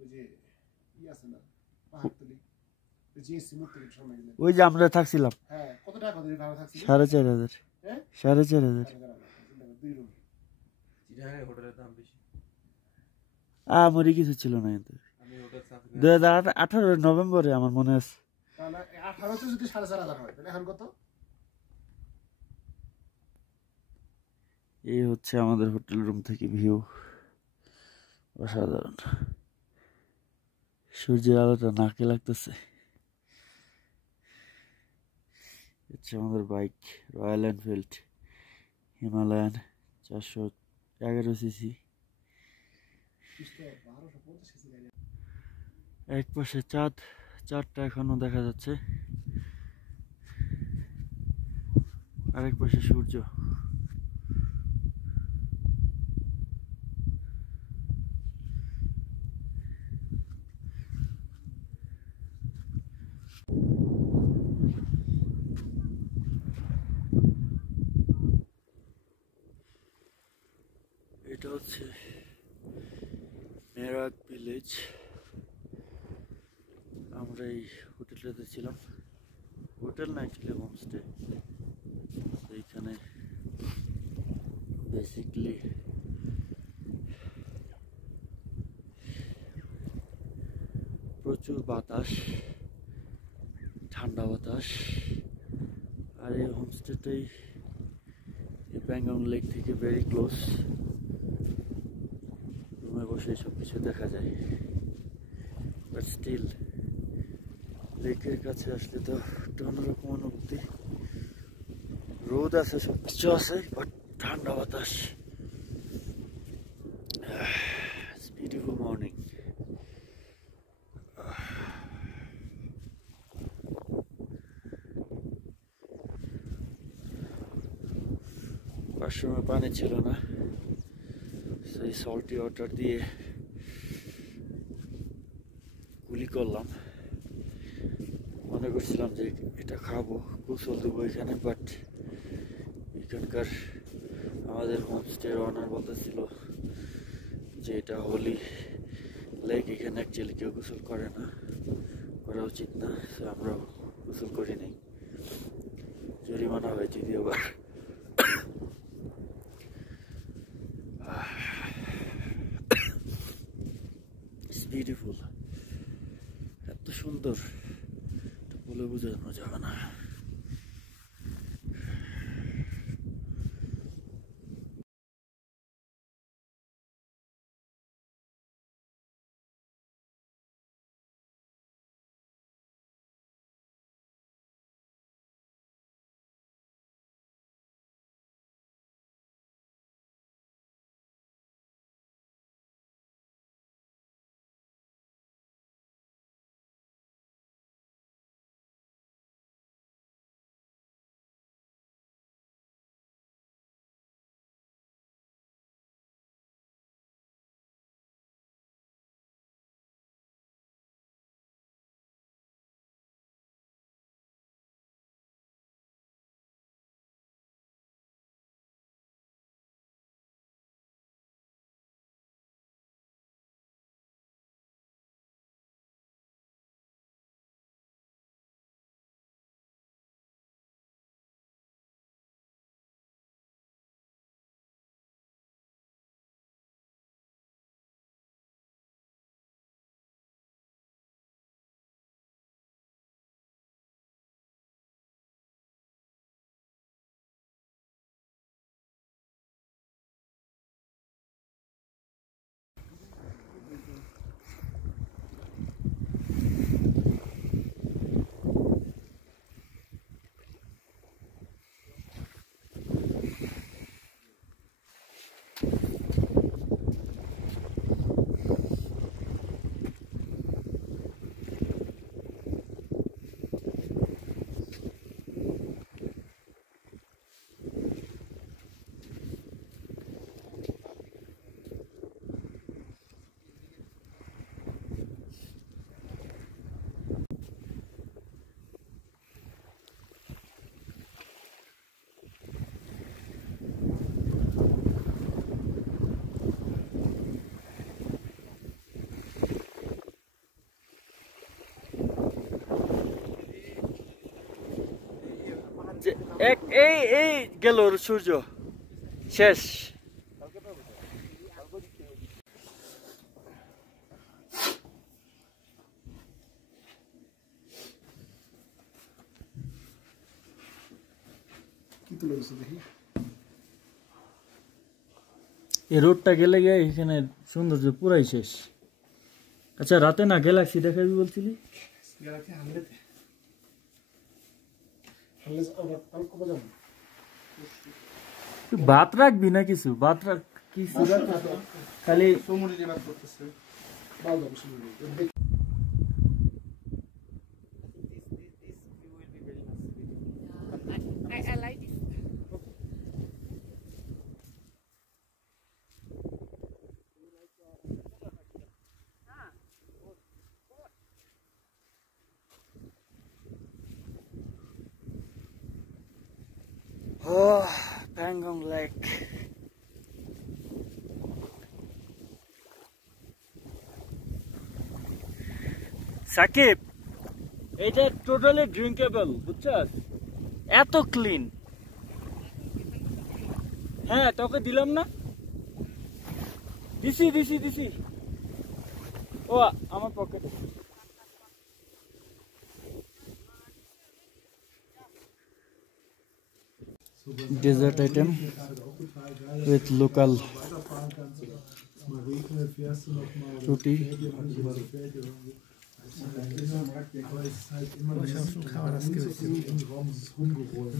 ওই যে ই আছে না পাহাড়তলি জিএসসি মুক্তির সময় গেলেন ওই যে আমরা থাকছিলাম হ্যাঁ কত টাকা করে ভাড়া থাকছিল 4,500 হ্যাঁ 4,500 দুই রুম চিটাগাং হোটেলের দাম বেশি আমারই কিছু ছিল না কিন্তু আমি হোটেল সাথে 2018 নভেম্বরে আমার মনে আছে তাহলে 18 তে যদি 4,500 হয় তাহলে এখন কত এই হচ্ছে আমাদের হোটেল রুম থেকে ভিউ অসাধারণ সূর্যের আলোটা নাকে লাগতেছে হচ্ছে আমাদের বাইক রয়্যাল এনফিল্ড হিমালয়ান 411 সিসি এক পাশে চাঁদটা এখনো দেখা যাচ্ছে আরেক পাশে সূর্য এটা হচ্ছে মেরাক ভিলেজ আমরা এই হোটেলটাতে ছিলাম হোটেল না অ্যাকচুয়ালি হোমস্টে এইখানে বেসিকলি প্রচুর বাতাস ঠান্ডা বাতাস আর এই হোমস্টেটাই এই প্যাংগং লেক থেকে ভেরি ক্লোজ রুমে বসে সব কিছু দেখা যায় বাট স্টিল লেকের কাছে আসলে তো একটা অন্যরকম অনুভূতি রোদ আছে সব কিছু আছে বাট ঠান্ডা বাতাস বিউটিফুল মর্নিং ওয়াশরুমে পানি ছিল না সেই সল্টি ওয়াটার দিয়ে কুলি করলাম মনে করছিলাম যে এটা খাবো গোসল দেবো এখানে বাট এখানকার আমাদের হোমস্টের ওনার বলতেছিল যে এটা হোলি লেক এখানে অ্যাকচুয়ালি কেউ গোসল করে না করা উচিত না আমরা গোসল করি নাই জরিমানা হয়েছে দ্বিতীয়বার বিউটিফুল এত সুন্দর বলে বোঝানো যাবে না। এই গেল সূর্য শেষ। কি তুলে গেছে দেখি। এই রোডটা গেলে গিয়ে এখানে সৌন্দর্য পুরাই শেষ। আচ্ছা রাতে না গ্যালাক্সি দেখাবি বলছিলি? গ্যালাক্সি হানলেতে হানলে আবার কবে যাবো? তুই ভাত রাখবি না কিছু? ভাত রাখ কিছু খালি সমুদ্রে যে বাদ করতেছে ভালো যাবো সমুদ্রে। I like this. Oh, Pangong Lake. Shakib, এটা টোটালি ড্রিঙ্কেবল, বুঝছস? এত ক্লিন। হ্যাঁ তোকে দিলাম না? দিছি। ও আমার পকেটে। Dessert item with local fruity. Aber es ist halt immer noch so im Raum rumgerollt.